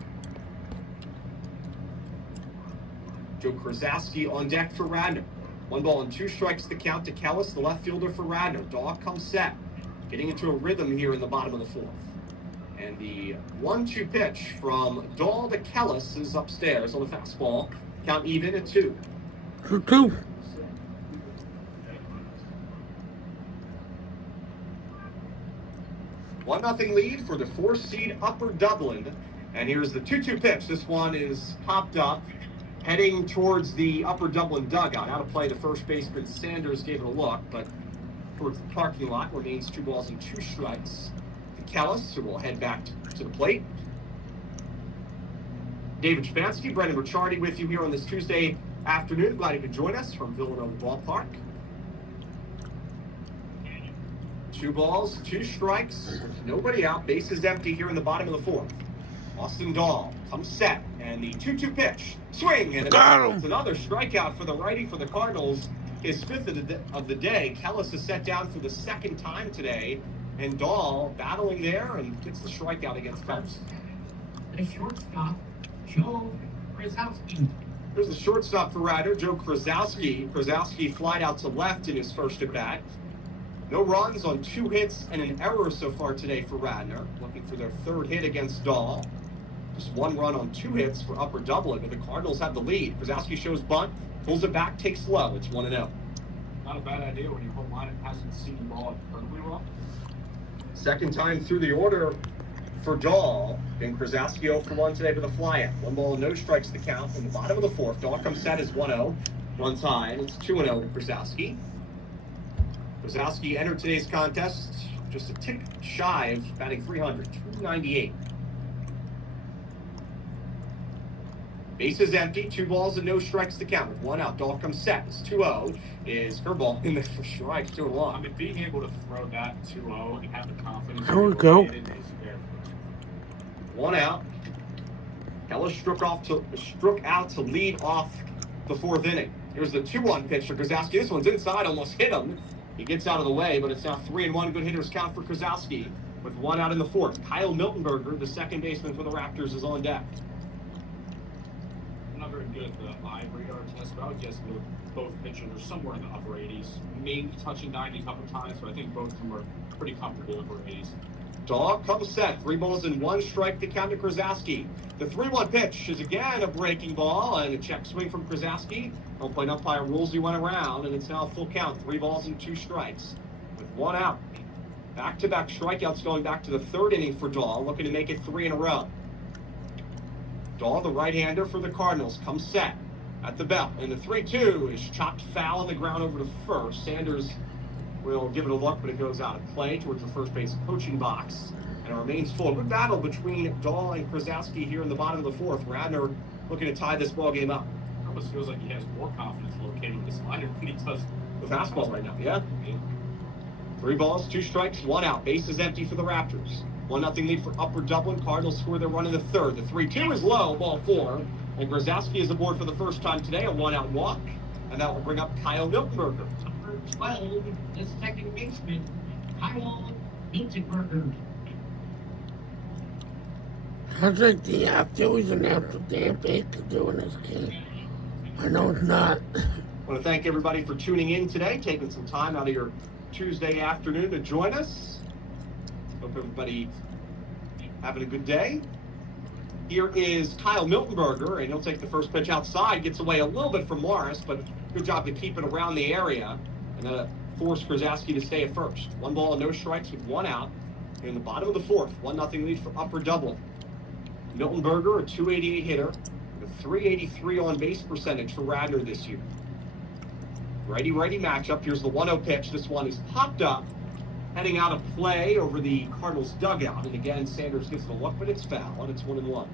Joe Krasowski on deck for Radnor. 1 ball and 2 strikes the count to Kellis, the left fielder for Radnor. Daw comes set, getting into a rhythm here in the bottom of the 4th. And the 1-2 pitch from Dahl to Kellis is upstairs on the fastball. Count even at 2. 2-2. 1-0 lead for the 4th seed Upper Dublin. And here's the 2-2 pitch. This one is popped up, heading towards the Upper Dublin dugout. Out of play, the first baseman Sanders gave it a look, but towards the parking lot remains 2 balls and 2 strikes. Kellis, who will head back to the plate. David Shabansky, Brendan Ricciardi with you here on this Tuesday afternoon. Glad you could join us from Villanova Ballpark. 2 balls, 2 strikes, nobody out. Bases empty here in the bottom of the 4th. Austin Dahl comes set, and the 2-2 pitch. Swing, and it's another strikeout for the righty for the Cardinals. His 5th of the day. Kellis is set down for the 2nd time today. And Dahl battling there and gets the strikeout against Phelps. The shortstop, Joe Krasowski. Here's the shortstop for Radnor, Joe Krasowski. Krasowski flied out to left in his first at bat. No runs on 2 hits and an error so far today for Radnor. Looking for their 3rd hit against Dahl. Just 1 run on 2 hits for Upper Dublin, and the Cardinals have the lead. Krasowski shows bunt, pulls it back, takes low. It's 1-0. Not a bad idea when your home line hasn't seen the ball incredibly well. 2nd time through the order for Dahl. And Krasowski 0 for 1 today with a flyout. 1 ball and no strikes the count in the bottom of the 4th. Dahl comes set as 1-0. Runs high, and it's 2-0 to Krasowski. Krasowski entered today's contest just a tick shy of batting 300, 298. Bases empty, 2 balls and no strikes to count with 1 out. Dahl comes set. It's 2-0. Is curveball in there for strike, 2-1. I mean, being able to throw that 2-0 and have the confidence. There we go. 1 out. Kellis struck out to lead off the 4th inning. Here's the 2-1 pitch for Krasowski. This one's inside, almost hit him. He gets out of the way, but it's now 3-1. Good hitters count for Krasowski with 1 out in the 4th. Kyle Miltenberger, the 2nd baseman for the Raptors, is on deck. I'm not very good at the eye radar test, but I would guess both pitchers are somewhere in the upper 80s, maybe touching 90 a couple times, but I think both of them are pretty comfortable upper 80s. Dahl comes set. 3 balls and 1 strike to count to Krasowski. The 3-1 pitch is again a breaking ball and a check swing from Krasowski. Don't play umpire rules. He went around, and it's now a full count. 3 balls and 2 strikes with 1 out. Back-to-back strikeouts going back to the 3rd inning for Dahl, looking to make it 3 in a row. Dahl, the right-hander for the Cardinals, comes set at the belt, and the 3-2 is chopped foul on the ground over to first. Sanders will give it a look, but it goes out of play towards the first base coaching box, and it remains full. Good battle between Dahl and Krasowski here in the bottom of the 4th. Radnor looking to tie this ball game up. It almost feels like he has more confidence locating the slider than he does The fastball right now, yeah. 3 balls, 2 strikes, 1 out. Bases empty for the Raptors. 1-0 lead for Upper Dublin. Cardinals score their run in the 3rd. The 3-2 is low, ball 4. And Krasowski is aboard for the first time today, a 1-out walk. And that will bring up Kyle Miltenberger. Number 12, the 2nd baseman, Kyle Miltenberger. I think the outfield is an absolute damn thing to do in this game. I know it's not. I want to thank everybody for tuning in today, taking some time out of your Tuesday afternoon to join us. Hope everybody having a good day. Here is Kyle Miltenberger, and he'll take the first pitch outside. Gets away a little bit from Morris, but good job to keep it around the area. And force Krasowski to stay at first. 1 ball and no strikes with 1 out. In the bottom of the 4th, 1-0 lead for Upper Dublin. Miltenberger, a .288 hitter, with a .383 on-base percentage for Radnor this year. Righty-righty matchup. Here's the 1-0 pitch. This one is popped up, heading out of play over the Cardinals' dugout. And again, Sanders gives it a look, but it's foul, and it's 1-1.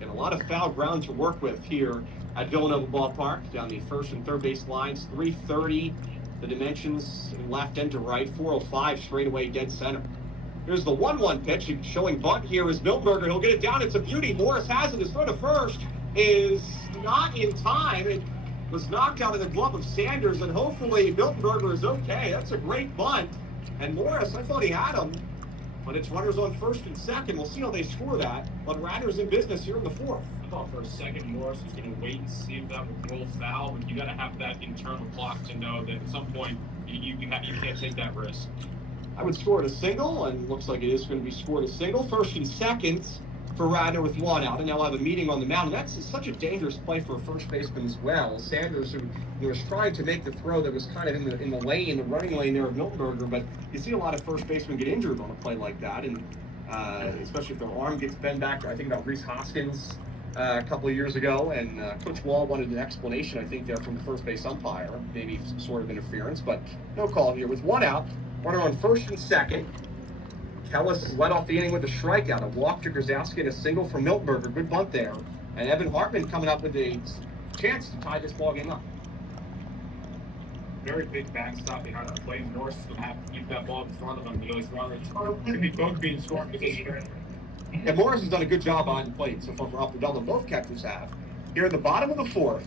And a A lot of foul ground to work with here at Villanova Ballpark, down the first and third base lines. 330, the dimensions left and to right. 405 straight away dead center. Here's the 1-1 pitch. Showing bunt here is Miltenberger. He'll get it down. It's a beauty. Morris has it. His throw to first is not in time. It was knocked out of the glove of Sanders, and hopefully Miltenberger is okay. That's a great bunt. And Morris, I thought he had him, but it's runners on first and second. We'll see how they score that. But Radnor's in business here in the fourth. I thought for a second Morris was going to wait and see if that would roll foul, but you got to have that internal clock to know that at some point you can't take that risk. I would score it a single, and looks like it is going to be scored a single. First and second for Radnor with one out, and now we'll have a meeting on the mound. And that's such a dangerous play for a first baseman as well. Sanders, who was trying to make the throw that was kind of in the lane, the running lane there of Miltenberger, but you see a lot of first basemen get injured on a play like that, and especially if their arm gets bent back. I think about Reese Hoskins a couple of years ago, and Coach Wall wanted an explanation, I think, there from the first base umpire, maybe some sort of interference, but no call here. With one out, runner on first and second. Kellis led off the inning with a strikeout, a walk to Grozowski, and a single from Miltenberger. Good bunt there. And Evan Hartman coming up with a chance to tie this ball game up. Very big backstop behind the plate. Morris is going to have to keep that ball in front of him. Those runners could be both being scored position. And Morris has done a good job behind the plate so far for Upper Dublin. Both catchers have. Here in the bottom of the fourth,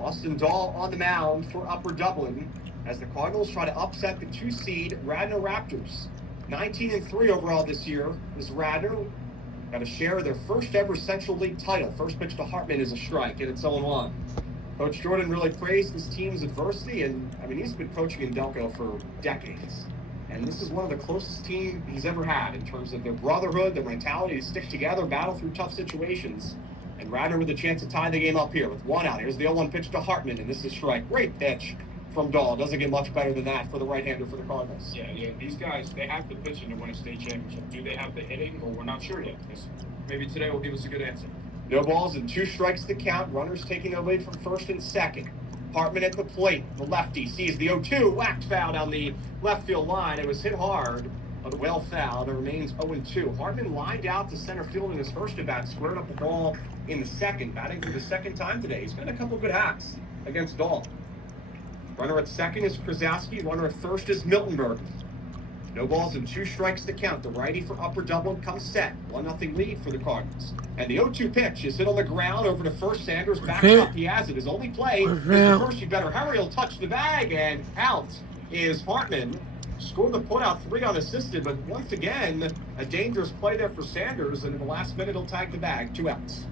Austin Dahl on the mound for Upper Dublin as the Cardinals try to upset the 2-seed Radnor Raptors. 19-3 overall this year is Radnor. Got a share of their first ever Central League title. First pitch to Hartman is a strike, and it's 0-1. Coach Jordan really praised his team's adversity, and I mean, he's been coaching in Delco for decades. And this is one of the closest teams he's ever had in terms of their brotherhood, their mentality to stick together, battle through tough situations. And Radnor with a chance to tie the game up here with one out. Here's the 0-1 pitch to Hartman, and this is a strike. Great pitch from Dahl. Doesn't get much better than that for the right-hander for the Cardinals. Yeah. These guys, they have the pitching to win a state championship. Do they have the hitting? Well, we're not sure yet. Maybe today will give us a good answer. No balls and 2 strikes to count. Runners taking their lead from first and second. Hartman at the plate. The lefty sees the 0-2. Whacked foul down the left field line. It was hit hard, but well fouled. It remains 0-2. Hartman lined out to center field in his first at-bat. Squared up the ball in the second. Batting for the second time today. He's got a couple good hacks against Dahl. Runner at second is Krasowski. Runner at first is Miltenberg. No balls and 2 strikes to count. The righty for Upper Dublin comes set. 1-0 lead for the Cardinals. And the 0-2 pitch is hit on the ground over to first. Sanders backs up. He has it. His only play is the first. You better hurry. He'll touch the bag. And out is Hartman. Scored the putout 3 unassisted. But once again, a dangerous play there for Sanders. And in the last minute, he'll tag the bag. 2 outs.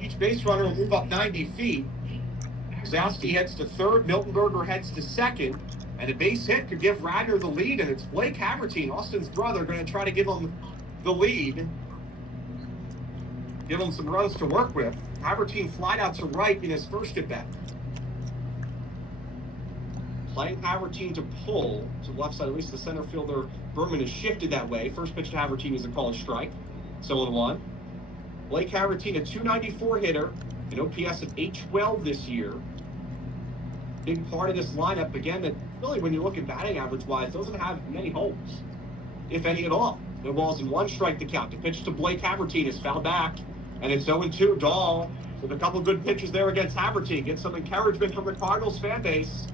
Each base runner will move up 90 feet. Zowski heads to third. Miltenberger heads to second. And a base hit could give Radnor the lead, and it's Blake Havertine, Austin's brother, going to try to give him the lead. Give him some runs to work with. Havertine flied out to right in his first at-bat. Playing Havertine to pull to the left side, at least the center fielder Berman has shifted that way. First pitch to Havertine is a called strike. 0-1. Blake Havertine, a .294 hitter, an OPS of 812 this year. Big part of this lineup, again, that really, when you look at batting average-wise, doesn't have many holes, if any at all. No balls and 1 strike to count. The pitch to Blake Havertine is fouled back, and it's 0-2. Dahl with a couple good pitches there against Havertine. Gets some encouragement from the Cardinals fan base.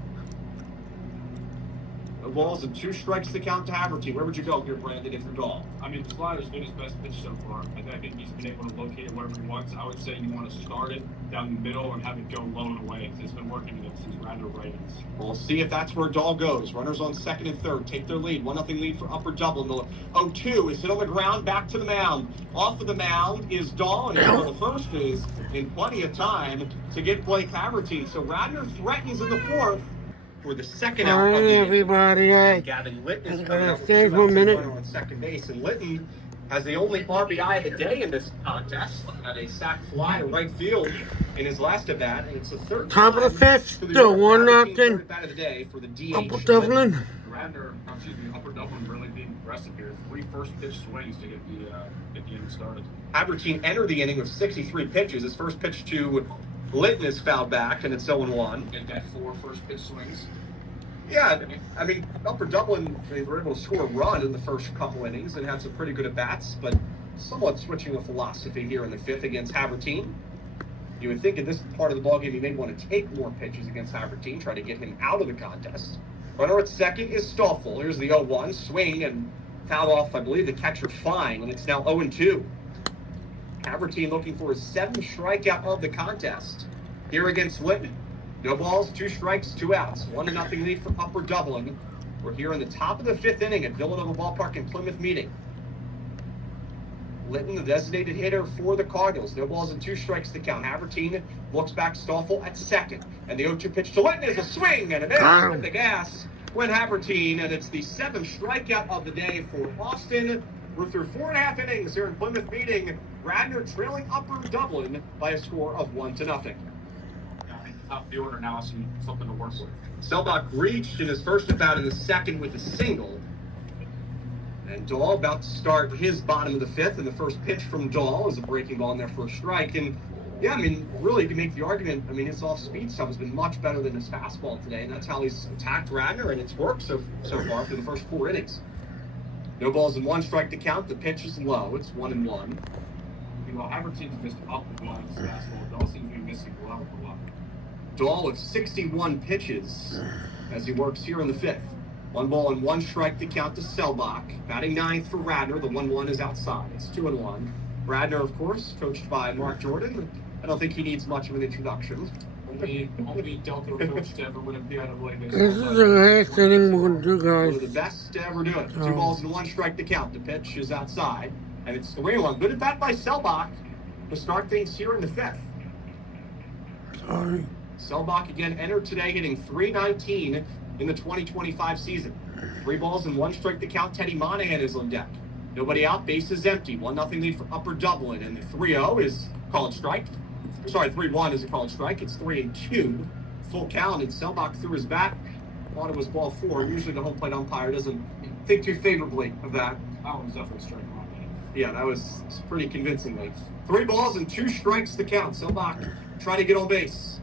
No balls and 2 strikes to count to Havertine. Where would you go here, Brandon, if you're Dahl? I mean, the slider's been his best pitch so far. I think he's been able to locate it wherever he wants. I would say you want to start it down the middle and have it go low and away. It's been working against his Radnor Ravens. We'll see if that's where Dahl goes. Runners on second and third take their lead. 1-0 lead for Upper Dublin. The 0-2 is hit on the ground, back to the mound. Off of the mound is Dahl, and the first is in plenty of time to get Blake Havertine. So Radnor threatens in the fourth for the second out of the inning. Everybody, Gavin Litton is I'm coming gonna out with stay 2 for a outs and minute. runner on second base, and Litton has the only RBI of the day in this contest. Had a sac fly to right field in his last at bat, and it's the third Top of the time fifth, for the still Havertine 1-0. third at bat of the day for the DH. Upper Dublin. Upper Dublin really being aggressive here. 3 first pitch swings to get the inning started. Havertine entered the inning with 63 pitches. His first pitch to Litton is fouled back, and it's 0-1. Get that 4 first pitch swings. Yeah, I mean, Upper Dublin, they were able to score a run in the first couple innings and had some pretty good at-bats, but somewhat switching the philosophy here in the fifth against Havertine. You would think at this part of the ballgame he may want to take more pitches against Havertine, try to get him out of the contest. Runner at second is Stoffel. Here's the 0-1 swing and foul off, I believe, the catcher Fine, and it's now 0-2. Havertine looking for his 7th strikeout of the contest here against Litton. No balls, 2 strikes, 2 outs. 1-0 lead for Upper Dublin. We're here in the top of the 5th inning at Villanova Ballpark in Plymouth meeting. Litton, the designated hitter for the Cardinals. No balls and 2 strikes to count. Havertine looks back Stoffel at second. And the 0-2 pitch to Litton is a swing and a miss with the gas when Havertine. And it's the 7th strikeout of the day for Austin. We're through 4.5 innings here in Plymouth meeting. Radnor trailing Upper Dublin by a score of 1-0. Yeah, I think the top of the order now is something to work with. Selbach reached in his first at bat in the second with a single. And Dahl about to start his bottom of the 5th, and the first pitch from Dahl is a breaking ball in there for a strike. And yeah, I mean, really, you can make the argument, I mean, his off-speed stuff has been much better than his fastball today, and that's how he's attacked Radnor, and it's worked so far for the first 4 innings. No balls and 1 strike to count. The pitch is low. It's 1-1. Well, Havertine's missed up with one of his fastball. Dahl seems to be missing a lot with a lot. Dahl with 61 pitches as he works here in the 5th. 1 ball and 1 strike to count to Selbach. Batting 9th for Radnor. The 1-1 is outside. It's 2-1. Radnor, of course, coached by Mark Jordan. I don't think he needs much of an introduction. Only Delco coach to ever win a Piaa This is the last inning we're going to do, One of guys. the best to ever do it. 2 Oh. balls and 1 strike to count. The pitch is outside. And it's 3-1. Good at bat by Selbach to start things here in the 5th. Sorry. Selbach again entered today hitting .319 in the 2025 season. 3 balls and 1 strike to count. Teddy Monahan is on deck. Nobody out, base is empty. 1-0 lead for Upper Dublin. And the 3-0 is called strike. Sorry, 3-1 is a called strike. It's 3-2. Full count, and Selbach threw his bat. Thought it was ball 4. Usually the home plate umpire doesn't think too favorably of that. That one's definitely striking on me. Yeah, that was pretty convincingly. 3 balls and 2 strikes to count. Selbach trying to get on base.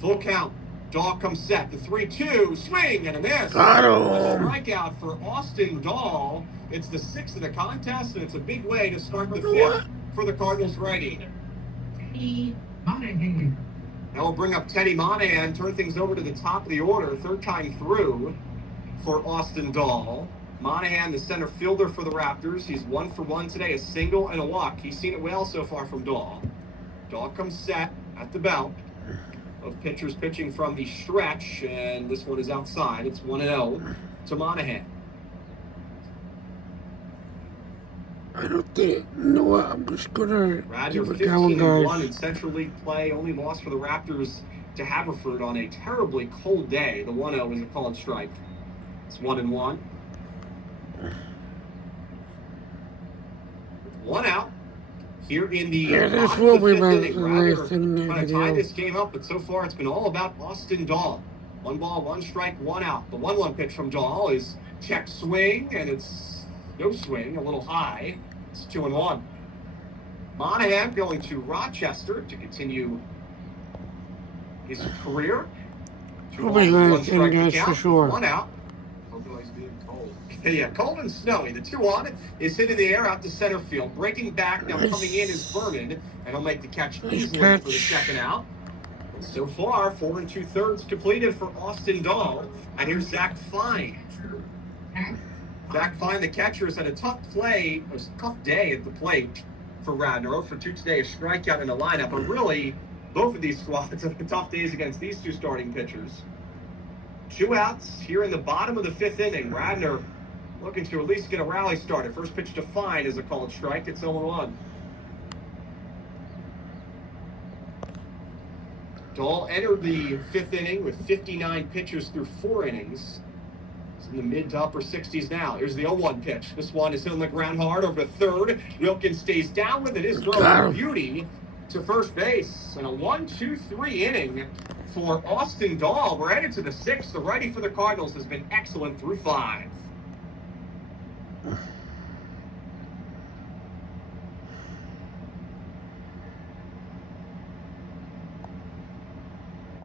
Full count. Dahl comes set. The 3-2 swing and a miss. Got him. A strikeout for Austin Dahl. It's the 6th of the contest, and it's a big way to start the 5th for the Cardinals righty. Monahan. Now we'll bring up Teddy Monahan, turn things over to the top of the order, 3rd time through for Austin Dahl. Monahan, the center fielder for the Raptors. He's 1 for 1 today, a single and a walk. He's seen it well so far from Dahl. Dahl comes set at the belt of pitchers pitching from the stretch, and this one is outside. It's 1-0 to Monahan. I don't think. You know what? I'm just going to Radnor give it down, 15-1 guys. in Central League play. Only loss for the Raptors to Haverford on a terribly cold day. The 1-0 is a called strike. It's 1-1. 1 out. Here in the Yeah, this bottom will of the be 5th my inning, last Radnor inning of trying the to tie video. this game up, but so far it's been all about Austin Dahl. 1 ball, 1 strike, 1 out. The 1-1 pitch from Dahl is check swing, and it's no swing, a little high. It's 2-1. Monahan going to Rochester to continue his career. 2 Will balls, be 1 last strike inning, to guys, for count, sure. 1 out. Hopefully he's being cold. Yeah, cold and snowy. The 2-1 is hit in the air out to center field. Breaking back, now Nice. coming in is Berman, and he'll make the catch Nice easily catch. for the 2nd out. And so far, 4 2/3 completed for Austin Dahl. And here's Zach Fine. Zach Fine, the catcher, has had a tough day at the plate for Radnor. For 2 today, a strikeout in the lineup. But really, both of these squads have had tough days against these 2 starting pitchers. 2 outs here in the bottom of the 5th inning. Radnor looking to at least get a rally started. First pitch to Fine is a called strike. It's 0-1. Dahl entered the 5th inning with 59 pitches through 4 innings. He's in the mid to upper 60s now. Here's the 0-1 pitch. This one is hit on the ground hard over to 3rd. Wilkins stays down with it. His throw Got is him. beauty to first base. And a 1-2-3 inning for Austin Dahl. We're headed to the 6th. The righty for the Cardinals has been excellent through 5.